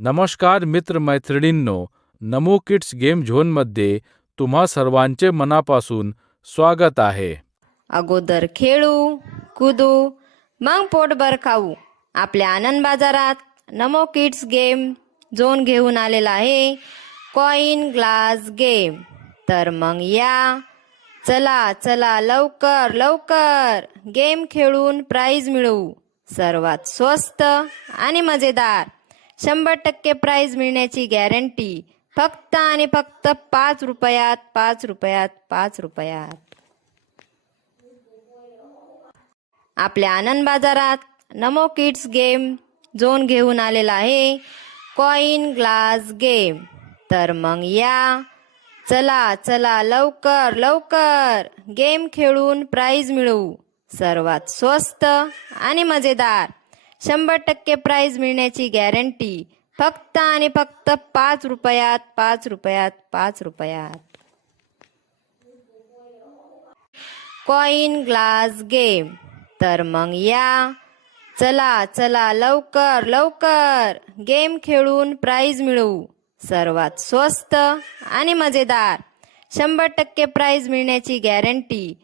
नमस्कार मित्र मैत्रिणींनो, नमो किड्स गेम झोनमध्ये तुम्हा सर्वांचे मनापासून स्वागत आहे. अगोदर खेळू, कुदू, मग पोटभर खाऊ. आपल्या आनंद बाजारात नमो किड्स गेम झोन घेऊन आलेला आहे कॉइन ग्लास गेम. तर मग या, चला चला लवकर लवकर गेम खेळून प्राइज मिळवू. सर्वात स्वस्त आणि मजेदार 100% प्राइज मिळण्याची गॅरंटी फक्त आणि फक्त 5 रुपयात 5 रुपयात 5 रुपयात. आपल्या आनंद बाजारात नमो किड्स गेम झोन घेऊन आलेला आहे कॉइन ग्लास गेम. तर मग या, चला चला लवकर लवकर गेम खेळून प्राइज मिळवू. सर्वात स्वस्त आणि मजेदार 100% प्राइज मिळण्याची गॅरंटी फक्त आणि फक्त 5 रुपयात 5 रुपयात 5 रुपयात. Coin glass game. तर मग या, चला चला लवकर लवकर गेम खेळून प्राइज मिळवू. सर्वात स्वस्त आणि मजेदार 100% प्राइज मिळण्याची गॅरंटी